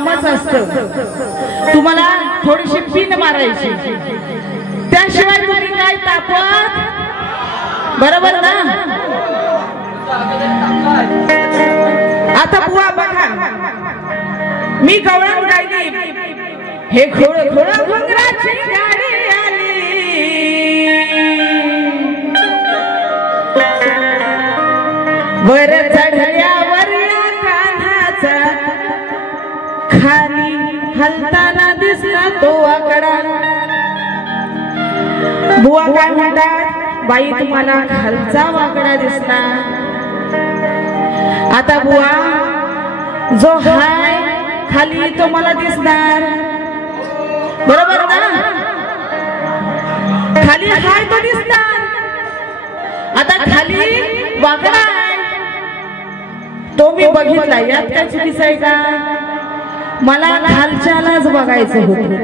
कामच असतं, तुम्हाला थोडीशी पिन मारायची, त्याशिवाय तुम्ही काय तापत, बरोबर ना? आता बुवा बघा, मी गवळण गायली, हे घोळ घोळ घुंगराची गाडी आली, वर चढल्यावर या कान्हाचा खाली हलताना दिसला तो आकडा. बुवा काय म्हणतात, बाई तुम्हाला खालचा वाकडा दिसला. आता बुवा जो हाय खाली तो मला दिसणार, बरोबर ना? खाली हाय तो दिसणार. आता खाली वाकडा आहे तो मी बघितला, यात काय चुकीचं आहे का? मला खालच्यालाच बघायचं होतं.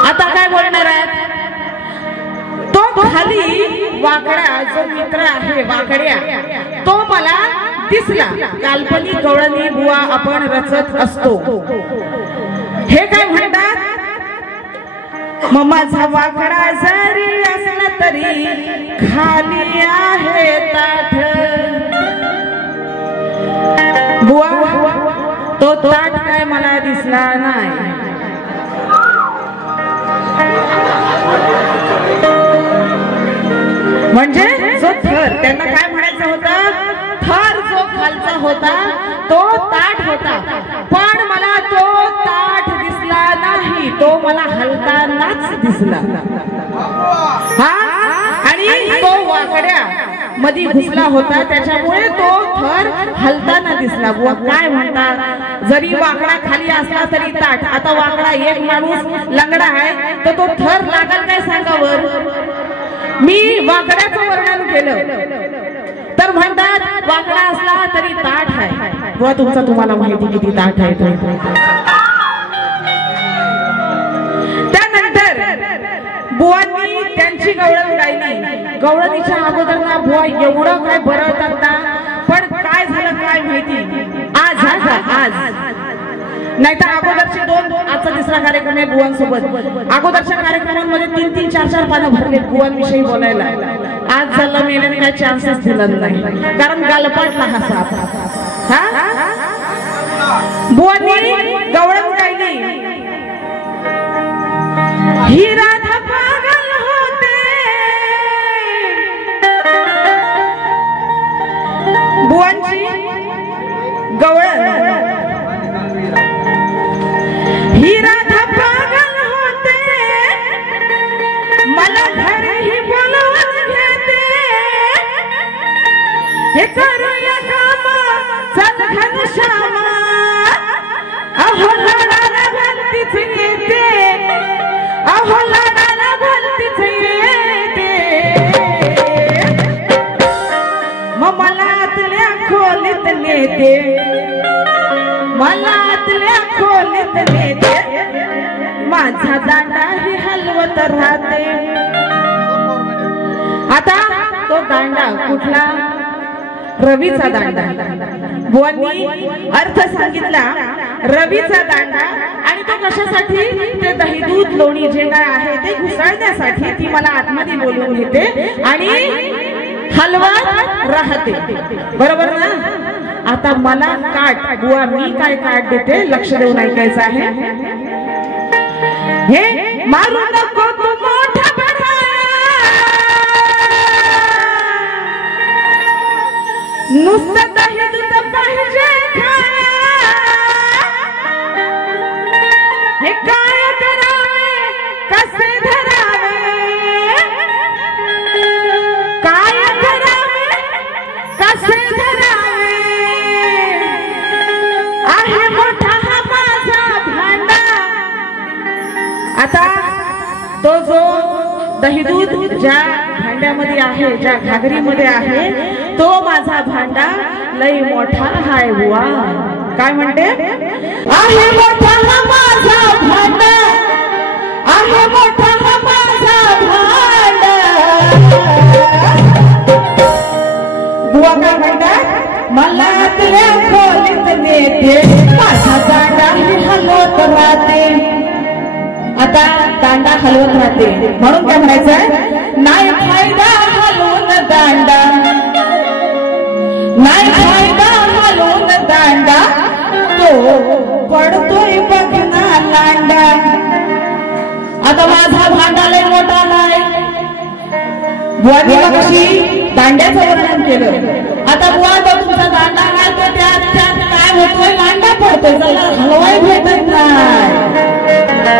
आता काय बोलणार आहे? तो खाली वाकडा जो मित्र आहे वाकड्या, तो मला दिसला. काल्पनिक गवळणी बुवा आपण रचत असतो. हे काय म्हणतात, मग माझा वाकडा जरी असला तरी खाली आहे ताठ. बुवा तो ताठ काय मला दिसला नाही. म्हणजे जो थर, त्यांना काय म्हणायचं होतं, थर जो खालचा होता तो ताठ होता, पण मला तो ताठ दिसला नाही, तो मला हलतानाच दिसला. हा, आणि तो वाकड्या मध्ये घुसला होता, त्याच्यामुळे तो थर हलताना दिसला. बुवा काय म्हणतात, जरी वाकडा खाली असला तरी ताठ. आता वाकडा एक माणूस लंगडा आहे तर तो थर लागल काय सांगावर? मी वाकड्याचं वर्णन केलं तर म्हणतात वाकडा असला तरी ताठ आहे. बुवा तुमचा तुम्हाला माहिती किती ताठ आहे तो. त्यानंतर बुवांनी त्यांची गवळण गायली. गवळणीच्या अगोदर ना बुवा एवढं काय बरळतात ना, पण काय झालं काय माहिती, आज नाही तर अगोदरचे दोन, आजचा तिसरा कार्यक्रम आहे बुवांसोबत. अगोदरच्या कार्यक्रमांमध्ये 3-3, 4-4 पानं भरले बुवांविषयी बोलायला. आज झालं मेल्याने काय चान्सेस दिला नाही, कारण गालपाटला हा साप. बुवांनी गवळण गायली, ही राधा पागल होते. बुवांची गवळण, ही राधा पागल होते, मला घरी बोलवून घेते. हे करूया काम चल घनश्यामा, अहो लढाला भलतीच येते, अहो लढाला भलतीच येते. मग मला आतल्या खोलीत नेते, मला आतल्या खोलीत नेते, माझा दांडाही हलवत राहते. आता तो दांडा कुठला? रवीचा दांडा. बुवांनी अर्थ सांगितला रवीचा दांडा. आणि तो कशासाठी? ते दही दूध लोणी जे काय आहे ते घुसळण्यासाठी ती मला आतमध्ये बोलवून घेते आणि हलवत राहते, बरोबर ना? आता मला काट, बुवा मी काय काट देते लक्ष देऊन ऐकायचं आहे. हे मारू नको तू मोठा बडा, नुसतं दही दूध पाहिजे खाया. हे काय करावे कसे धरावे, काय करावे कसे धरावे. आहे मोठा हा माझा भांडा. आता तो जो दही दूध ज्या भांड्यामध्ये आहे, ज्या घागरीमध्ये आहे, तो माझा भांडा लई मोठा हाय बुवा. काय म्हणते? आहे मोठा हा माझा भांडा, आहे मोठा हा माझा भांडा. बुवा काय म्हणतात? मला आतल्या खोलीत नेते, माझा आता दांडा हलवत राहते म्हणून काय म्हणायचंय, नाही फायदा हलवून दांडा, नाही फायदा हलवून दांडा, तो पडतोय बघ ना लांडा। आता माझा भांडा लय मोठा नाही, बुवानी कशी दांड्याचं वर्णन केलं। आता बुवा तो तुमचा दांडा आहे तो त्यात काय होतोय, लांडा पडतोय, त्याला हलवाय भेटत नाही।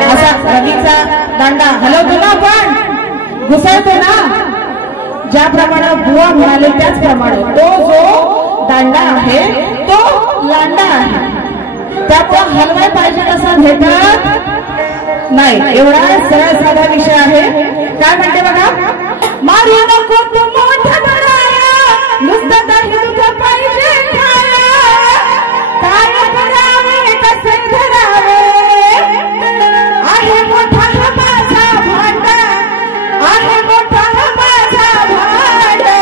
असा रवीचा दांडा हलवतो ना आपण, घुसळतो ना, ज्याप्रमाणे बुवा म्हणाले त्याचप्रमाणे तो जो दांडा आहे तो लांडा आहे, त्यामुळे हलवाय पाहिजे तसा भेटत नाही। एवढा सरळ साधा विषय आहे। काय म्हणते बघा, मारू नको तू मोठा बनाया, नुसतं दही तुझा पाहिजे खाया, काय करावे कसे धरावे, आहे मोठा हा माझा भांडा, आहे मोठा हा माझा भांडा,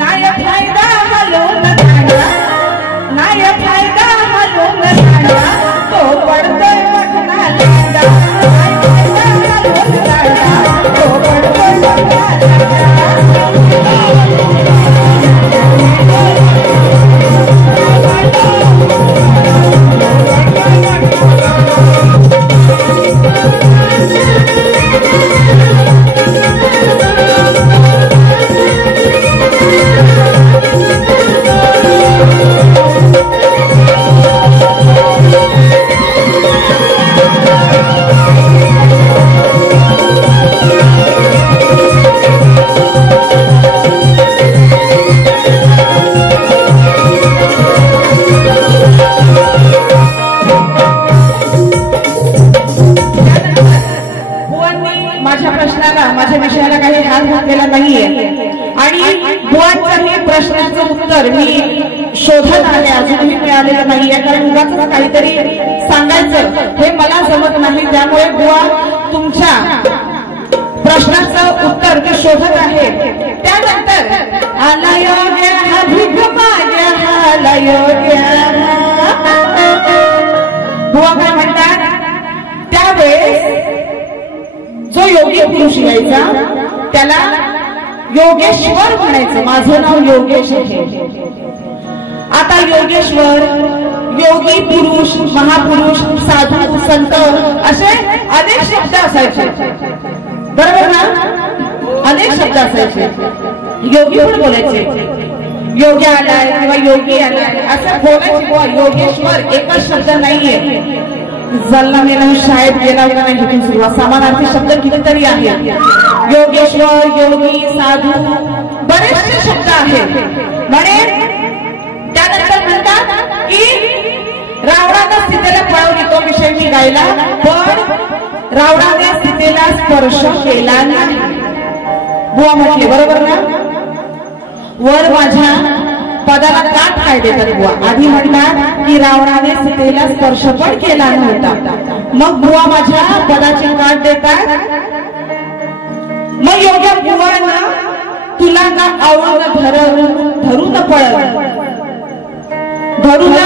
नाही फायदा हलवून दांडा, नाही फायदा हलवून दांडा, तो पडतोय बघ ना लांडा, नाही फायदा हलवून दांडा, तो पडतोय बघ ना माझ्या विषयाला काही हात घातलेला नाहीये आणि बुवांचंही प्रश्नाचं उत्तर मी शोधत आहे, अजूनही मिळालेलं नाहीये, कारण उगाच काहीतरी सांगायचं हे मला जमत नाही। त्यामुळे बुवा तुमच्या प्रश्नाचं उत्तर मी शोधत आहे। त्यानंतर आला योग्य हा भिग माग्या आला योग्य, बुवा काय म्हणतात, त्यावेळेस जो योगी पुरुष यायचा त्याला योगेश्वर म्हणायचं, माझं नाव योगेश आहे। आता योगेश्वर, योगी पुरुष, महापुरुष, साधू, संत असे अनेक शब्द असायचे, बरोबर ना, अनेक शब्द असायचे। योगी पण बोलायचे, योगी आलाय किंवा योगी आलाय असं बोलायचे बुवा। योगेश्वर एकच शब्द नाहीये, जल्ला मेला शाळेत गेला होता नाही, इथून सुरुवात, समानार्थी शब्द कितीतरी आहेत, योगेश्वर, योगी, साधू, बरेचसे शब्द आहेत। म्हणे त्यानंतर म्हणतात की रावणानं सीतेला पळवली, तो विषय मी गायला, पण रावणाने सीतेला स्पर्श केला नाही, बुवा म्हटले, बरोबर ना। वर माझ्या पदाला काट काय देतात बुवा, आधी म्हणतात की रावणाने सीतेला स्पर्श पण केला नव्हता, मग बुवा माझ्या पदाची काट देतात, मग योग्य बुवानं तुला ना आवडून धरून पळवली, धरून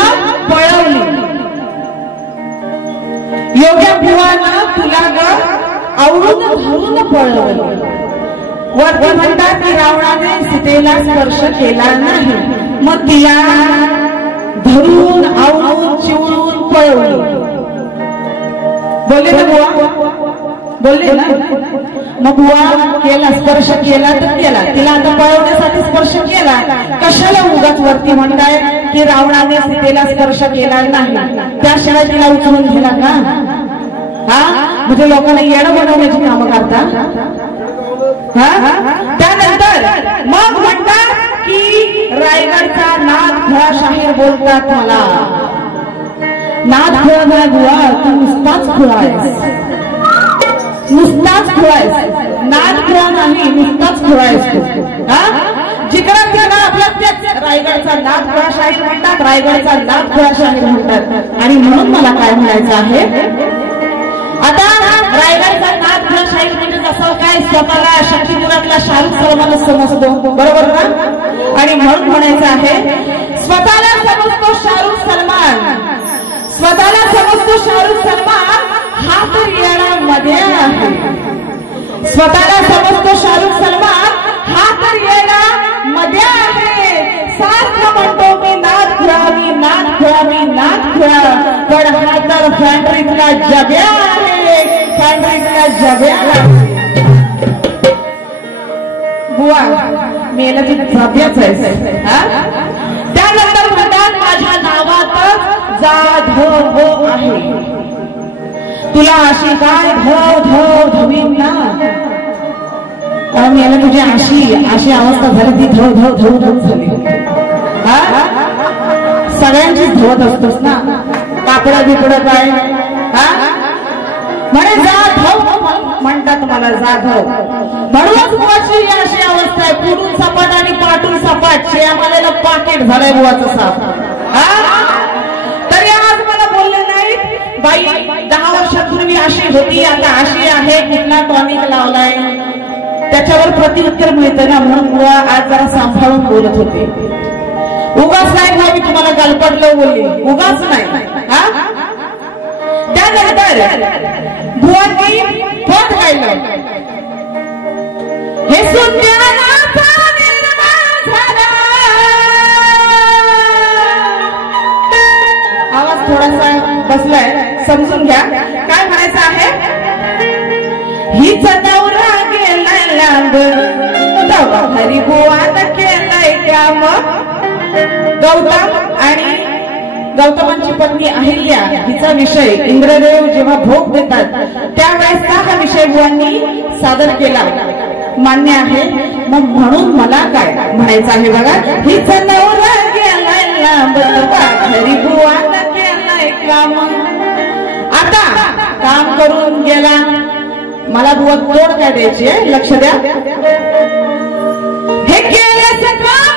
पळवली, योग्य बुवानं तुला ग आवडून धरून पळवली। वरती म्हणतात की रावणाने सीतेला स्पर्श केला नाही, मग तिला धरून आवळून चिवळून पळवली, बोलले ना बुवा, बोलले ना। मग बुवा केला, स्पर्श केला तर केला, तिला आता पळवण्यासाठी स्पर्श केला, कशाला उगाच वरती म्हणताय की रावणाने सीतेला स्पर्श केला नाही, त्याशिवाय तिला उचलून दिला का, हा म्हणजे लोकांना येणं बनवण्याची कामं करतात। त्यानंतर मग म्हणतात की रायगडचा नाथ खुळा शाहीर बोलतात मला, नाथ खुळा नाही बुवा, तू नुसताच खुळा आहेस, नुसताच खुळा आहेस, नाथ खुळा नाही, नुसताच खुळा आहेस तू। जिकडं तिकडं आपल्या रायगडचा नाथ खुळा शाहीर म्हणतात, रायगडचा नाथ खुळा शाहीर म्हणतात। आणि म्हणून मला काय म्हणायचं आहे, आता रायगडचा नाथ खुळा शाहीर म्हणजे जसं काय स्वतःला शक्तीपुरातला शाहरुख सलमान समजतो, बरोबर ना। आणि म्हणून म्हणायचं आहे, स्वतःला समजतो शाहरुख सलमान, स्वतःला समजतो समजतो शाहरुख सलमान हा तर येण्यामध्ये आहे. स्वतःला समजतो शाहरुख सलमान हा तर येण्यामध्ये आहे. सारखं म्हणतो मी नाच खुळा, मी नाच खुळा, मी नाच खुळा, पण हा तर फॅन्ड्रीतला जग्या आहे, फॅन्ड्रीतला जग्या आहे. बुवा मेला ती जब्याच आहे. त्यानंतर म्हणतात माझ्या नावातच जाधव आहे. तुला अशी काय धव धव धवीन ना, कारण याला तुझी अशी अवस्था झाली, ती धव धव धव धव झाली. सगळ्यांचीच धवत असतोस ना, कापडा बिपडं काय म्हणे जाधव म्हणतात मला जाधव. म्हणूनच बुवाची अशी अवस्था आहे, पुढून सपाट आणि पाठून सपाट, शेयामालेला पाकिट झालंय बुवाचं साप. तरी आज मला बोलले नाही बाई 10 वर्षापूर्वी अशी होती, आता अशी आहे, कुठला टॉनिक लावलाय, त्याच्यावर प्रत्युत्तर मिळतं ना, म्हणून बुवा आज जरा सांभाळून बोलत होते. उगाच नाही भाऊ मी तुम्हाला गालपडलं बोलली, उगाच नाही. त्यानंतर बुवांनी होत राहिलं हे सुंदराचा निर्माण झाला. आवाज थोडासा बसलाय, समजून घ्या काय म्हणायचं आहे. हीच नवरा गेलाय लांब, तेव्हा हरी बुवानं केलाय काम. गौतम आणि गौतमांची पत्नी अहिल्या हिचा विषय इंद्रदेव जेव्हा भोग देतात त्यावेळेस हा विषय बुवांनी सादर केला, मान्य आहे. मग म्हणून मला काय म्हणायचं आहे बघा. हिच नवरा गेलाय लांब, हरी बुवानं केलाय काम. आता काम करून गेला, मला बुवा तोड काय द्यायची आहे, लक्ष द्या. हे केल्याचं काम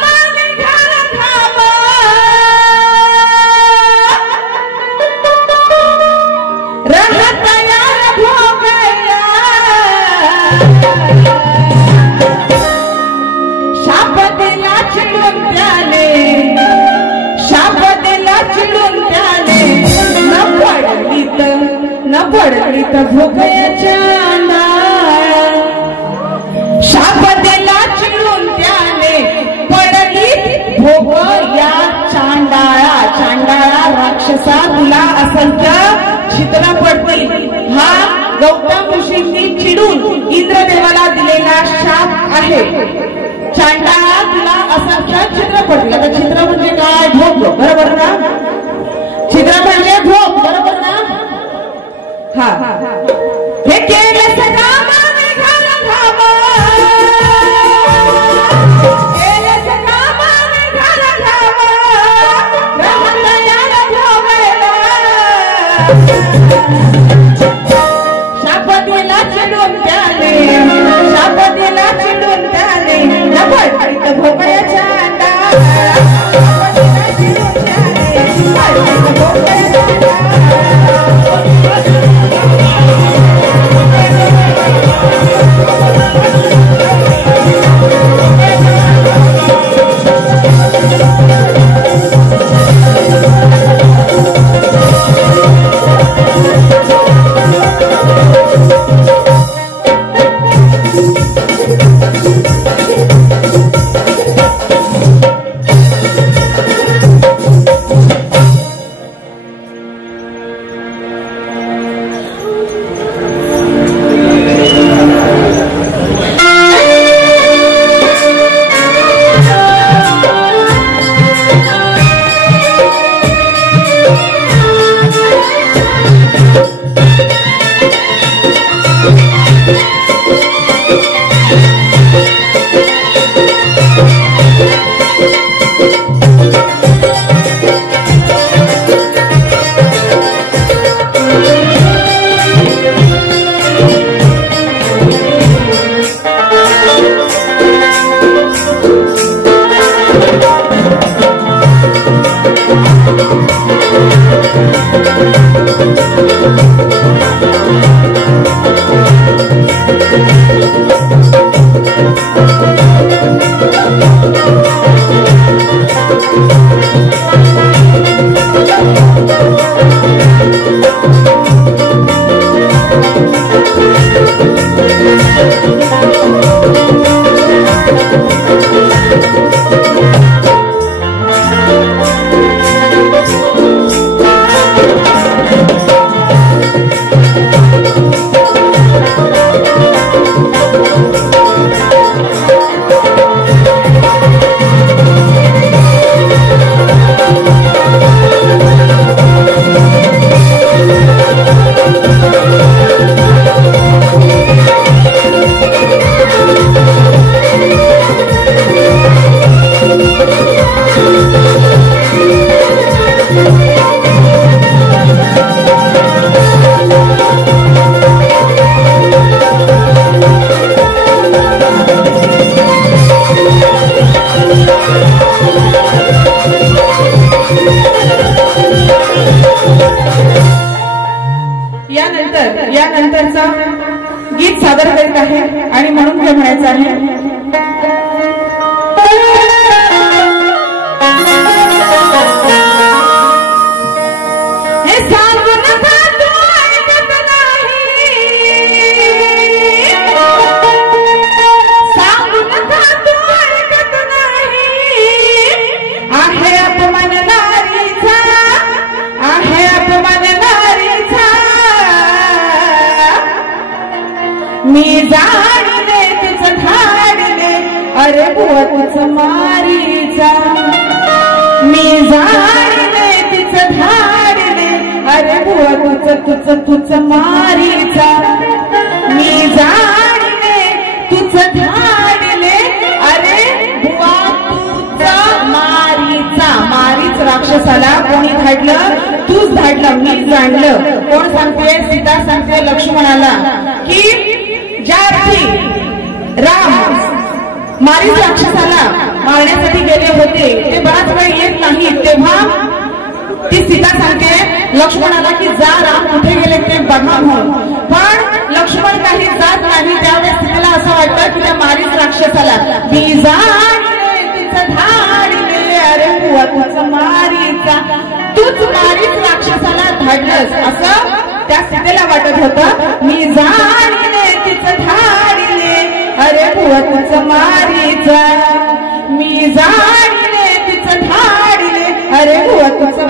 न पडली तर भोकयाच्या शाप दिला चिडून त्याने, पडली भोग या चांडाळा. चांडाळा राक्षसा तुला असंख्य छिद्र पडतील. हा गौतम ऋषींनी चिडून इंद्रदेवाला दिलेला शाप आहे. चांडाळा तुला असंख्य छिद्र पडतील. आता छिद्र म्हणजे काय, भोग, बरोबर ना. छिद्र म्हणजे भोग, बरोबर ना. हा हे केल्याचं काम निघालं धावा, केल्याचं काम निघालं धावा, राहतयाला भोगायला. शाप दिला चिडून त्याने, शाप दिला चिडून त्याने, न पडली तर भोगयाच्या अंडा. शाप दिला चिडून त्याने, पडली तर भोगयाच्या अंडा. यानंतरचं गीत सादर करीत आहे आणि म्हणून ते म्हणायचं आहे मी जाणले तुझं धाडले अरे बुवा तुझं मारीचा मी जाणले तुझं धाडले अरे बुवा तुझं मारीचा मी जाणले तुझं धाडले अरे बुवा तुझं मारीच राक्षसाला कोणी धाडलं तूच धाडलं मीच जाणलं कोण सांगते सीता सांगते लक्ष्मणाला की ज्यावेळी राम मारीच राक्षसाला मारण्यासाठी गेले होते ते बराच वेळ येत नाही तेव्हा ती सीता सांगते लक्ष्मणाला की जा राम कुठे गेले ते बघा म्हणून पण लक्ष्मण काही जात नाही त्यावेळेस सीतेला असं वाटतं की त्या मारीच राक्षसाला मी जाणले तिचं धाडले अरे बुवा तुझं मारीचा तूच मारीच राक्षसाला धाडलंस असं त्या सीतेला वाटत होतं मी जाणले तिचं धाडले अरे बुवा तुझं मारीचा मी जाणले तिचं धाडले अरे बुवा तुझं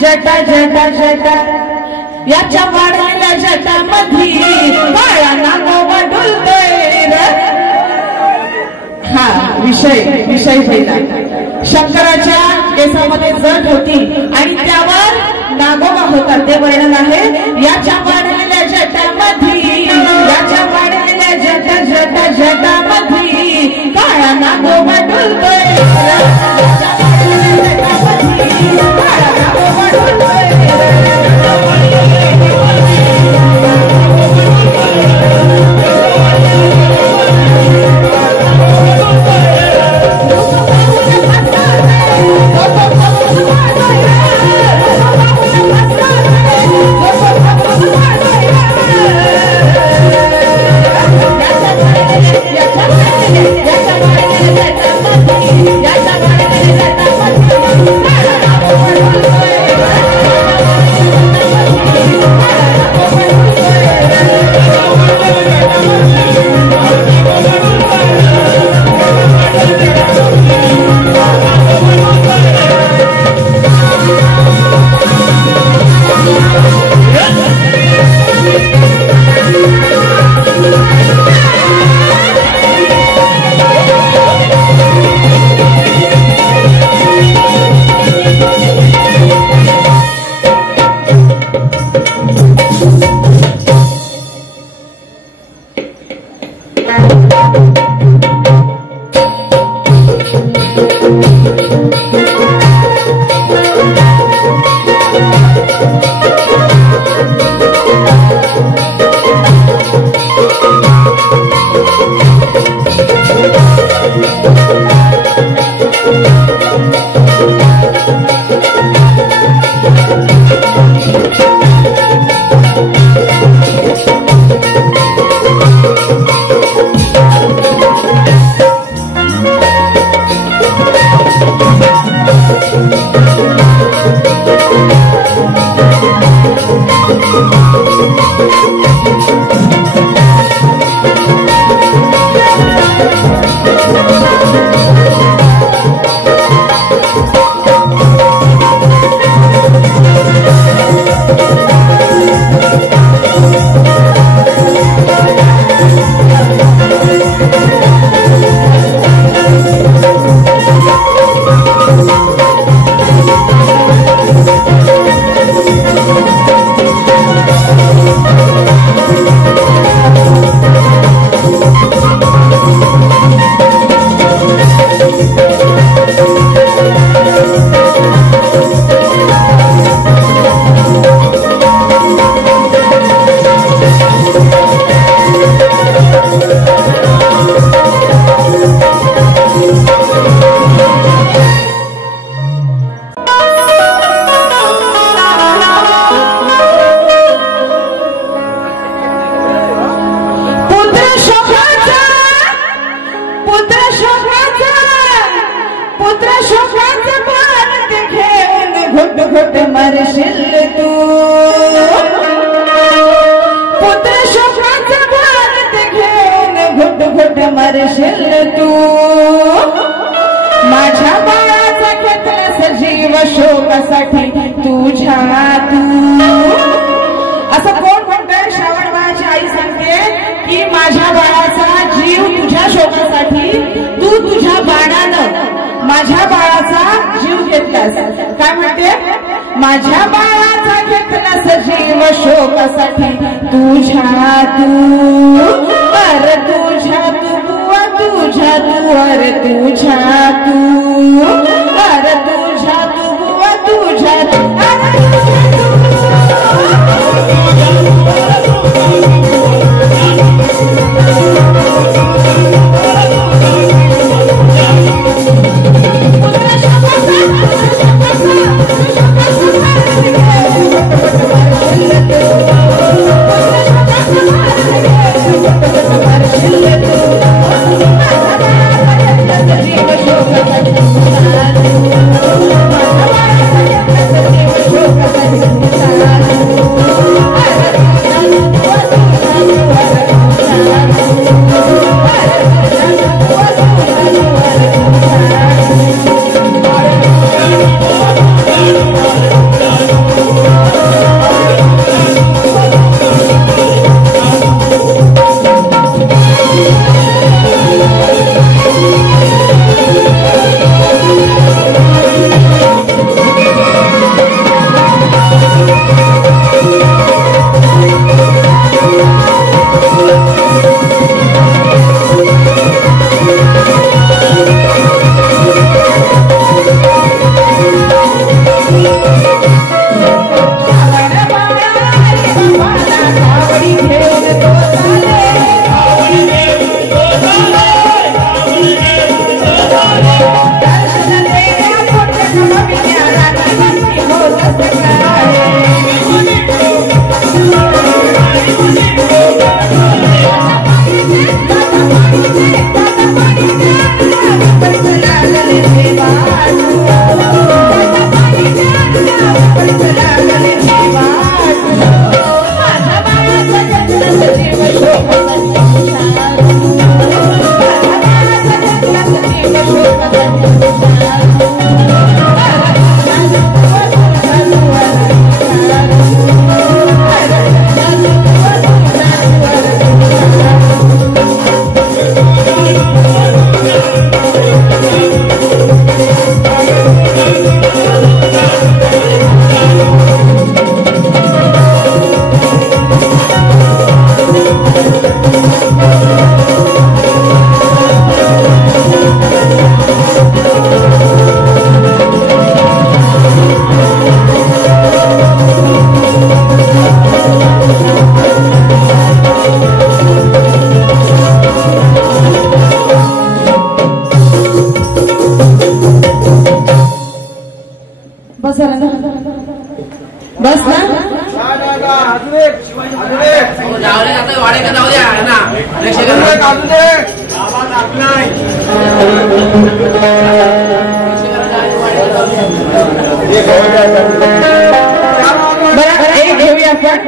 जटा जटा जटा याच्या वाढलेल्या जटामध्ये काळा नागोबा डुलतोय रे हा विषय पहिला शंकराच्या केसामध्ये जट होती आणि त्यावर नागोबा होता ते वर्णन आहे याच्या वाढलेल्या जटामध्ये याच्या वाढलेल्या जटामध्ये काळा नागोबा डुलतोय काळा नागोबा डुलतोय माझ्या बाळाचा घेतलास जीव शोकासाठी तुझ्या असं कोण म्हणतंय? श्रावण बाळाची आई सांगते की माझ्या बाळाचा जीव तुझ्या शोकासाठी तू तुझ्या बाणानं माझ्या बाळाचा जीव घेतलास. काय म्हणते? माझ्या बाळाचा घेतलास जीव शोकासाठी तुझ्या अरे तुझ्या तुझ्या अरे तुझ्या अरे तुझ्या तुझ्या जीव शोक काढू दे आवाज आपलाय एक घेऊया आपण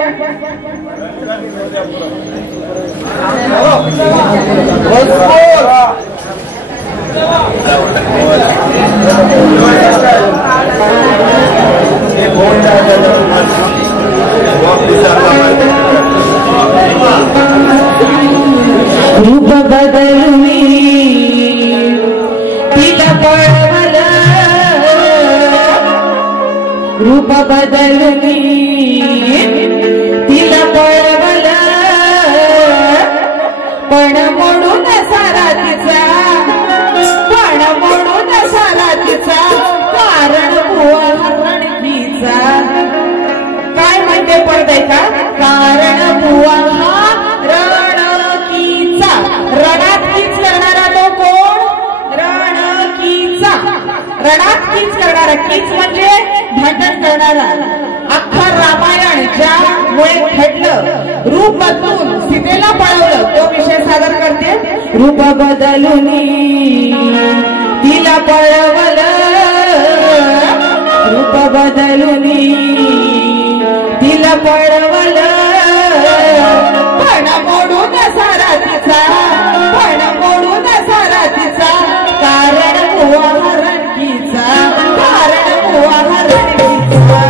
रूप बदलवी तिला पळवलं रूप बदलवी तिला पळवलं पण मोडून सारा तिचा पण मोडून सारा तिचा कारण रणकीचा काय म्हणते पडतंय का कारण बुवा हा रणकीचा रणात कीच करणारा तो कोण रणकीचा रणात कीच करणारा कीच म्हणजे भांडण करणारा अख्खा रामायण ज्यामुळे घडलं रूप बदलून सीतेला पळवलं तो विषय सादर करते रूप बदलून तिला पळवलं रूप बदलून तिला पळवलं पण मोडून सारा तिचा पण मोडून सारा तिचा कारण बुवा रणकीचा कारण बुवा रणकीचा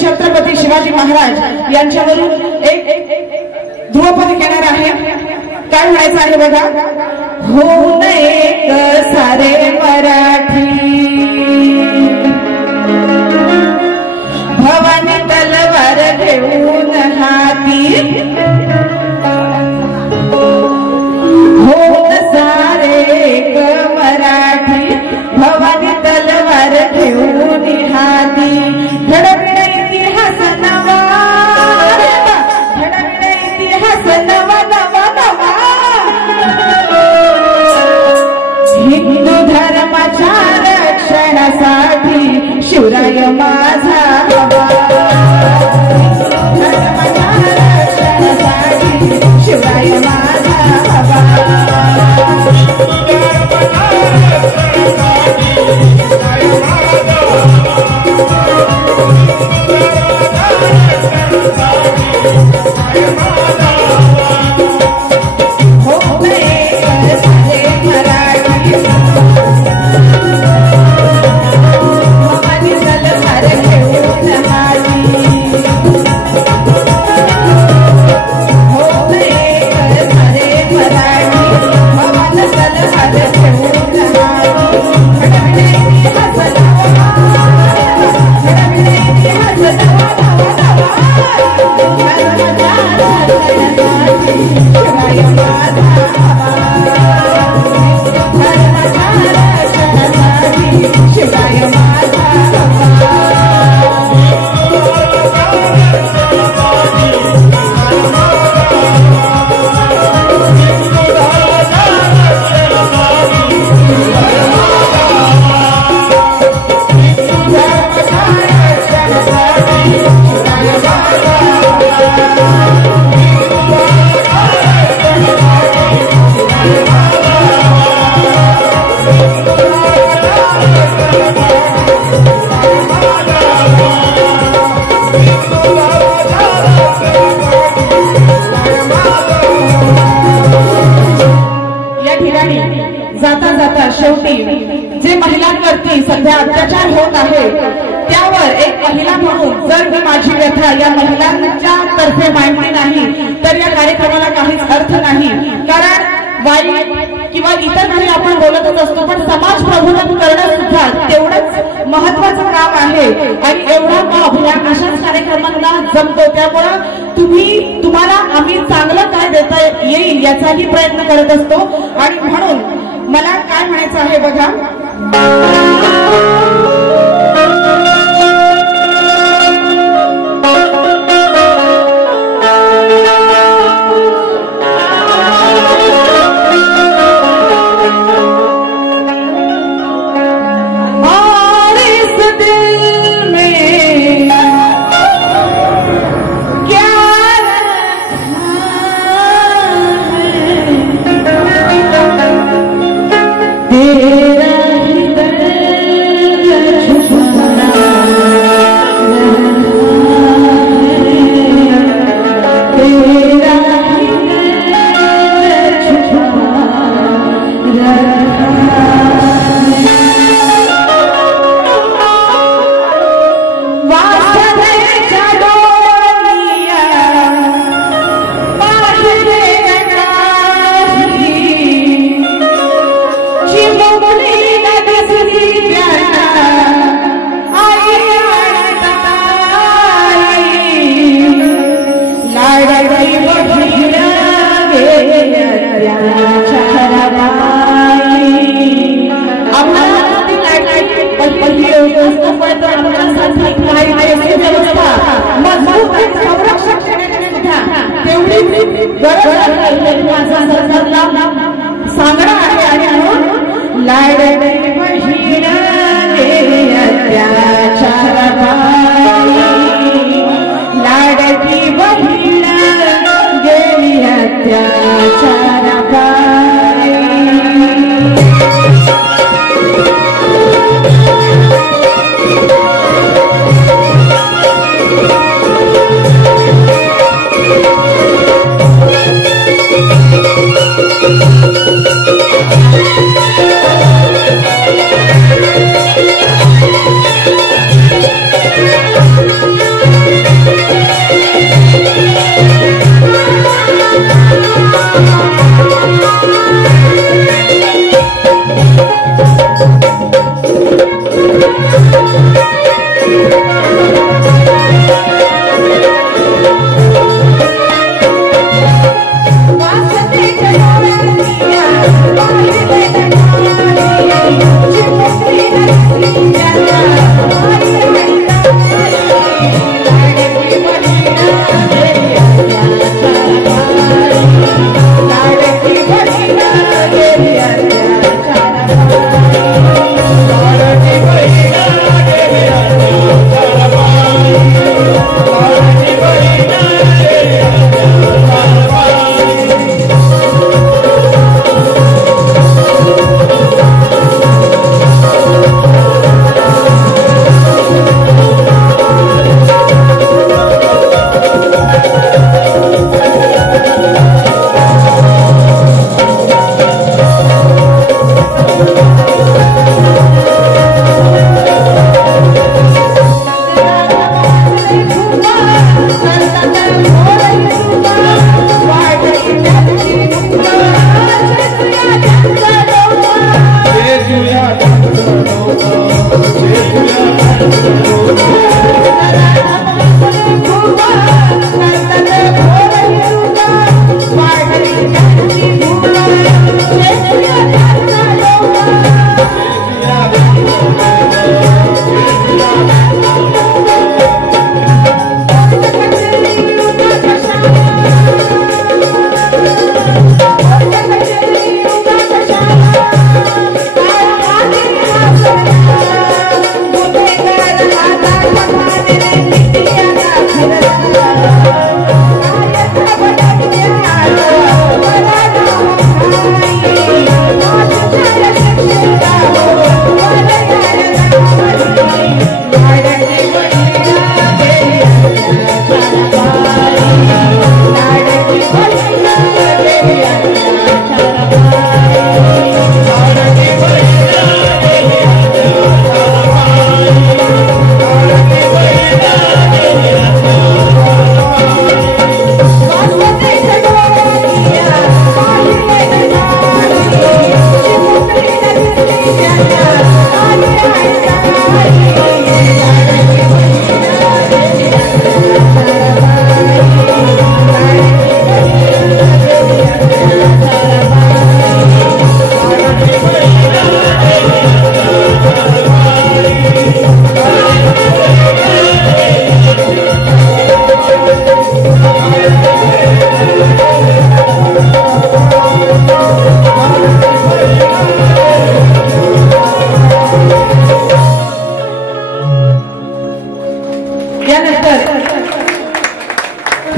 छत्रपती शिवाजी महाराज यांच्यावरून एक ध्रुवपद घेणार आहे काय म्हणायचं आहे बघा हो नये सारे मराठी भवानी तलवार घेऊन हाती हो सारे मराठी भवानी तलवार घेऊन हाती घडविणे इतिहास नवा घडविणे इतिहास नवा नवा नवा हिंदू धर्माच्या महिलांवरती सध्या अत्याचार होत आहे त्यावर एक महिला म्हणून जर मी माझी व्यथा या महिलांच्या तर्फे मांडली नाही तर या कार्यक्रमाला काहीच अर्थ नाही. कारण वाईट किंवा इतर काही आपण बोलतच असतो पण समाज प्रबोधन करणं सुद्धा तेवढंच महत्वाचं काम आहे आणि एवढा काम या अशाच कार्यक्रमांना जमतो. त्यामुळं तुम्हाला आम्ही चांगलं काय देता येईल याचाही प्रयत्न करत असतो आणि म्हणून मला काय म्हणायचं आहे बघा. सांगणं आहे आणि म्हणून लाडकी बहीण गेली अत्याचारापायी, लाडकी बहीण गेली अत्याचारापायी.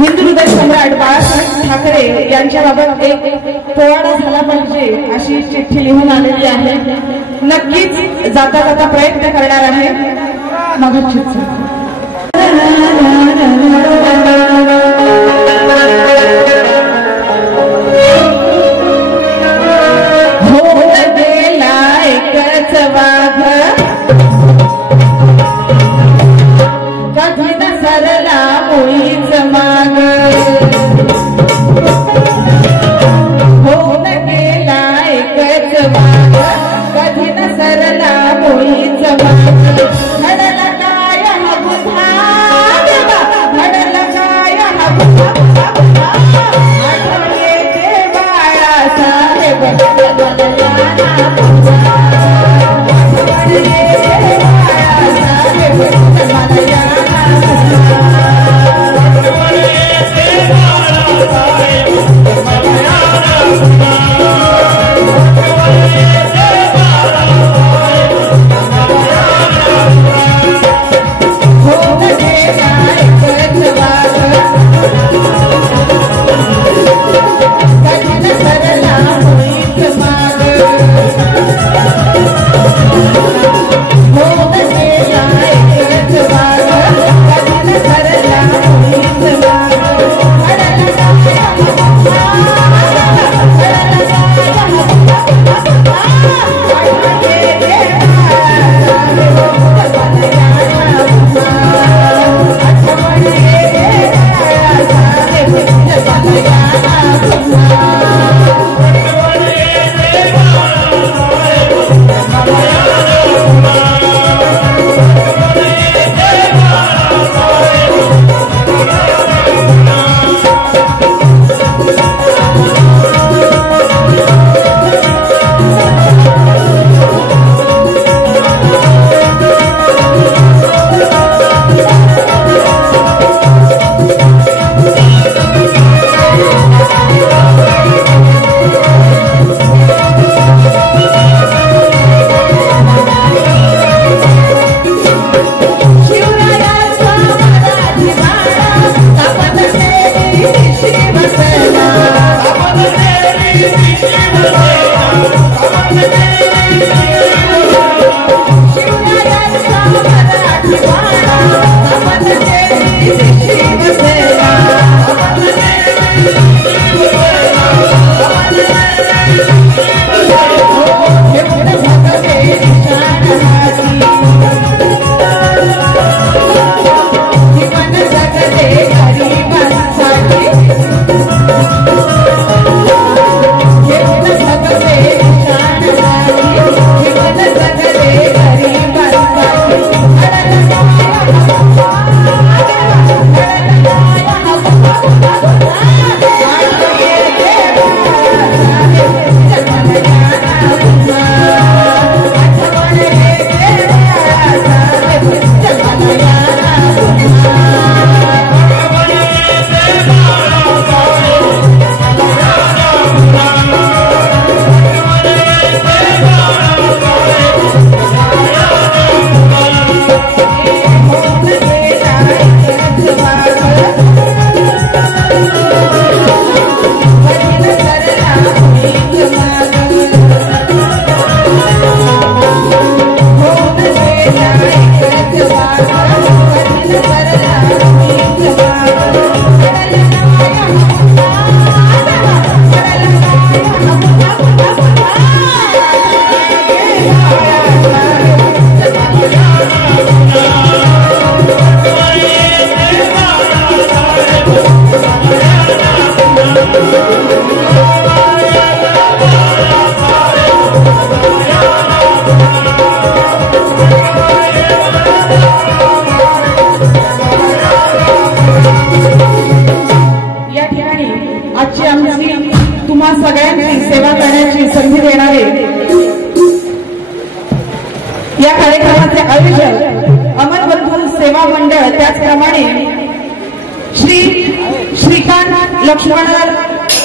हिंदू हृदय सम्राट बाळासाहेब ठाकरे यांच्याबाबत एक पोवाडा झाला पाहिजे अशी चिठ्ठी लिहून आलेली आहे. नक्कीच जाता जाता प्रयत्न करणार आहे. या कार्यक्रमाचे आयोजक अमर बंधू सेवा मंडळ, त्याचप्रमाणे श्रीकांत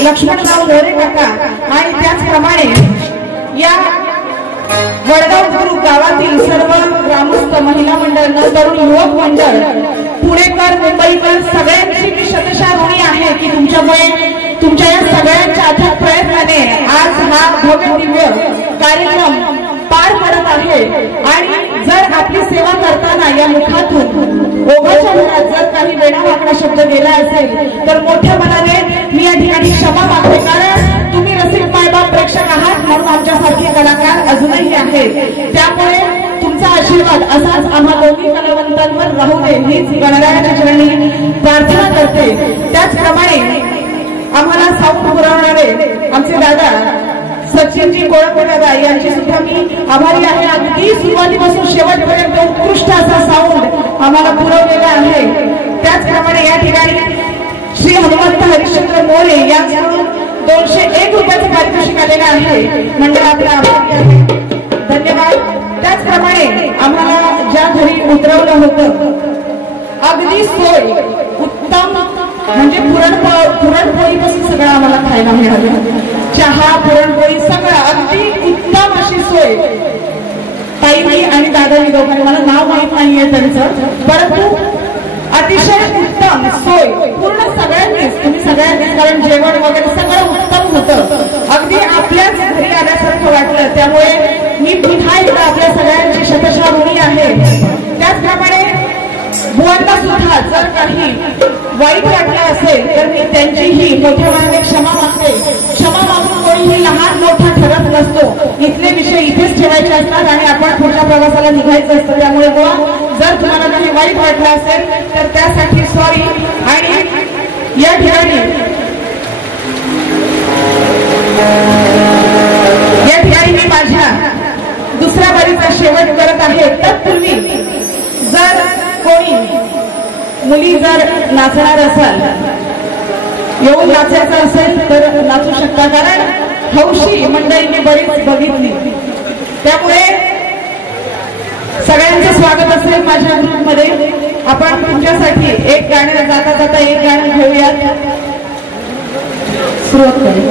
लक्ष्मणराव मोरे काका आणि त्याचप्रमाणे या वडगाव गुरु गावातील सर्व ग्रामस्थ महिला मंडळ, तरुण युवक मंडळ, पुणेकर, मुंबईकर सगळ्यांची मी शतशः त्यामुळे तुमच्या या सगळ्यांच्या अथक प्रयत्नाने आज हा भव्य दिव्य कार्यक्रम पार पडत आहे. आणि जर आपली सेवा करताना या मुखातून ओघाच्या घरात जर काही वेडावाकडा शब्द गेला असेल तर मोठ्या मनाने मी या ठिकाणी क्षमा मागते. कारण तुम्ही रसिक मायबाप प्रेक्षक आहात म्हणून आमच्यासारखे कलाकार अजूनही आहेत. त्यामुळे तुमचा आशीर्वाद असाच आम्हा दोन्ही कलावंतांवर राहू दे हीच गणरायाच्या चरणी प्रार्थना करते. त्याचप्रमाणे आम्हाला साऊंड पुरवणारे आमचे दादा सचिनजी कोळंबे दादा यांची सुद्धा मी आभारी आहे. अगदी सुरुवातीपासून शेवटपर्यंत उत्कृष्ट असा साऊंड आम्हाला पुरवलेला आहे. त्याचप्रमाणे या ठिकाणी श्री हनुमंत हरिश्चंद्र मोरे यांच्याकडून 201 रुपयाचं पारितोषिक आलेलं आहे. मंडळातला आभारी आहे, धन्यवाद. त्याचप्रमाणे आम्हाला ज्या घरी उतरवलं होतं अगदी सोय उत्तम म्हणजे पुरणपोळीपासून सगळं आम्हाला खायला मिळालं. चहा पुरणपोळी सगळं अगदी उत्तम अशी सोय ताईबाई आणि दादाजी दोघांनी, मला नाव माहीत नाहीये त्यांचं, परंतु अतिशय उत्तम सोय पूर्ण सगळ्यांनीच, तुम्ही सगळ्यांनीच, कारण जेवण वगैरे सगळं उत्तम होतं. अगदी आपल्याच घरी आल्यासारखं वाटलं. त्यामुळे मी पुन्हा एकदा आपल्या सगळ्यांची शतशः ऋणी आहे. त्याचप्रमाणे बुवांना सुद्धा जर काही वाईट वाटलं असेल तर मी त्यांचीही मोठ्या मनाने क्षमा मागते. क्षमा मागून कोणीही लहान मोठा ठरत नसतो. इथले विषय इथेच ठेवायचे असतात आणि आपण पुढच्या प्रवासाला निघायचं असतं. त्यामुळे बुवा जर तुम्हाला काही वाईट वाटलं असेल तर त्यासाठी सॉरी. आणि या ठिकाणी मी माझ्या दुसऱ्या बारीचा शेवट करत आहे. तत्पूर्वी जर कोणी मुली जर नाचणार असाल, येऊन नाचायचं असेल तर नाचू शकता. कारण हौशी मंडळींनी बरीच बघितली. त्यामुळे सगळ्यांचे स्वागत असेल माझ्या ग्रुपमध्ये. आपण तुमच्यासाठी एक गाणं जाता जाता एक गाणं घेऊयात. सुरुवात करू.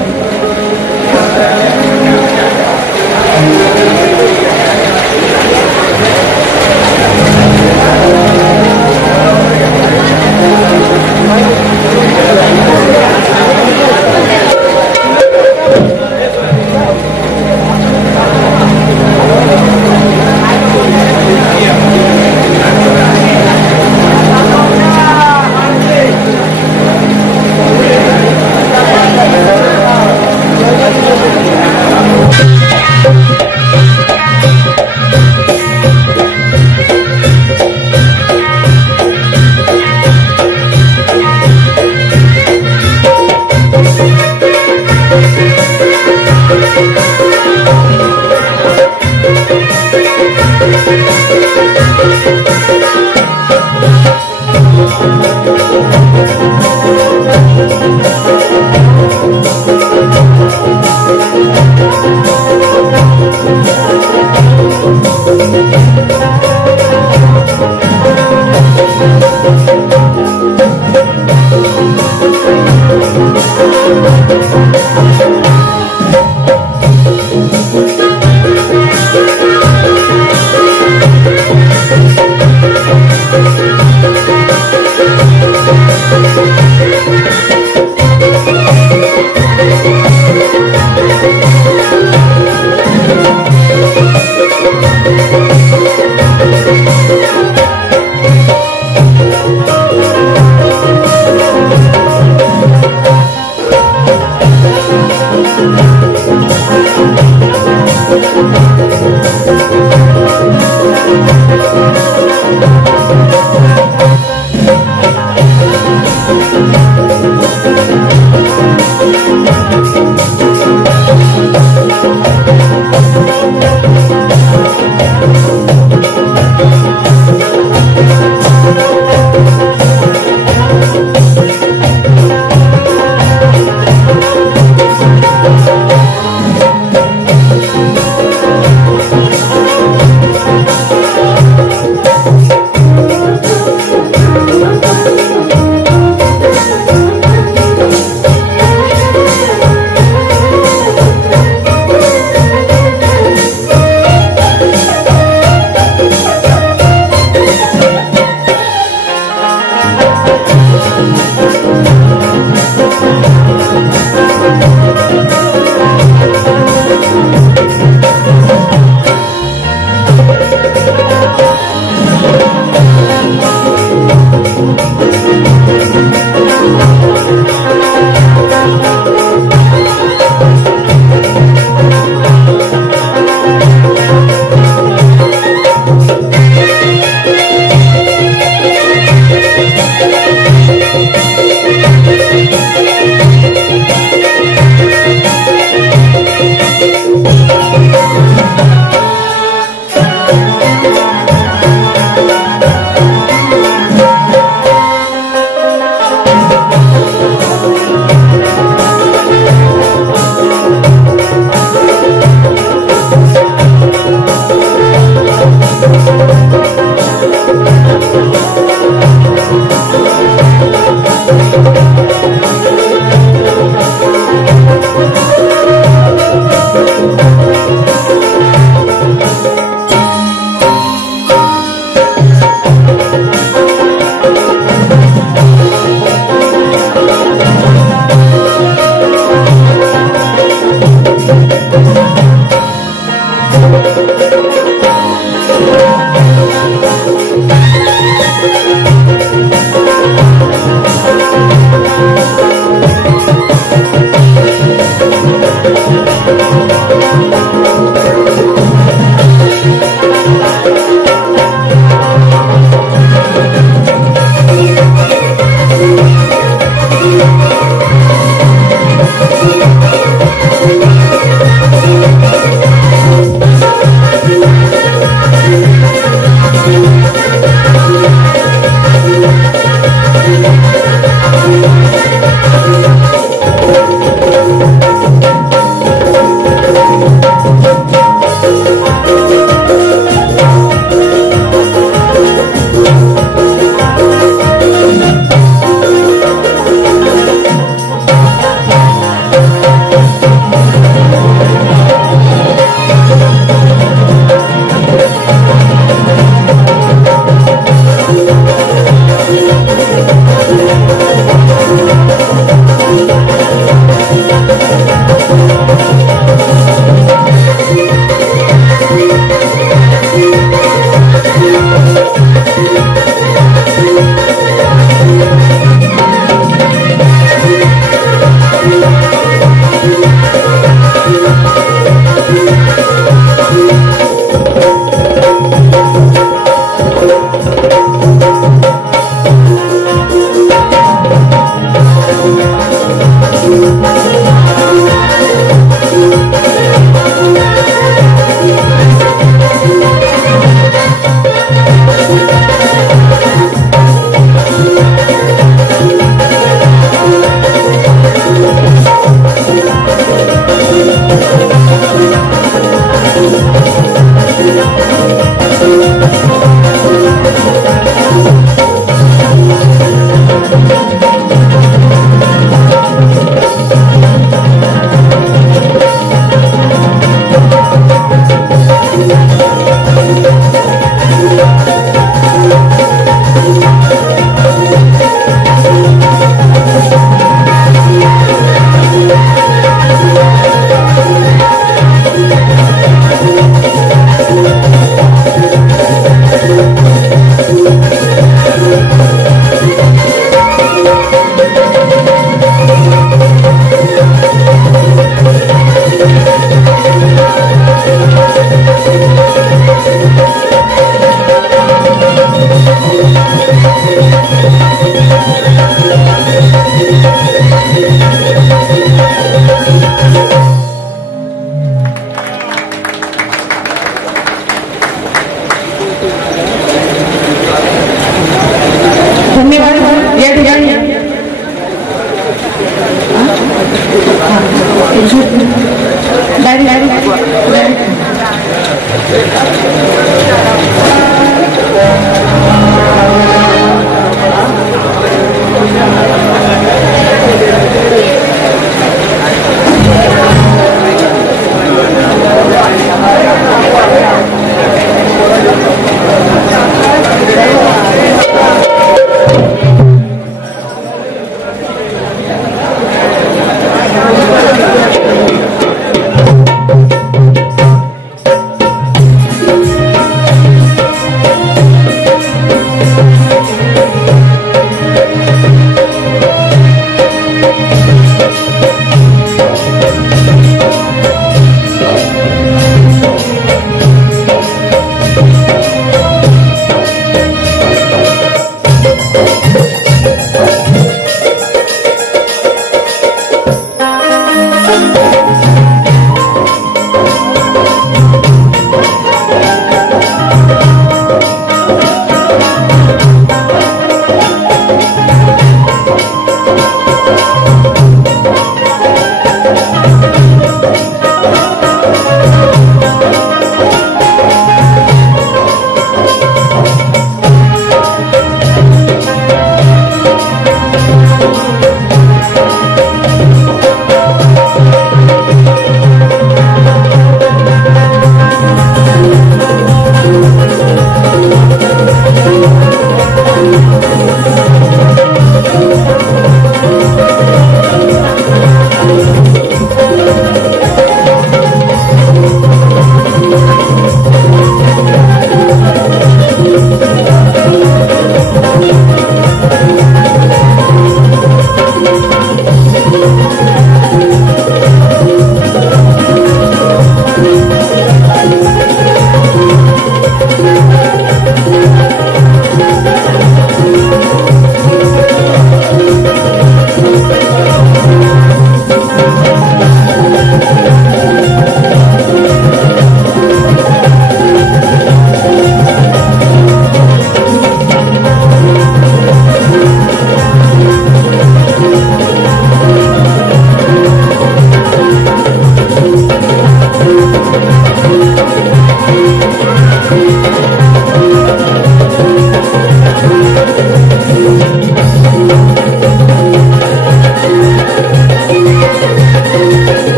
डायरेक्ट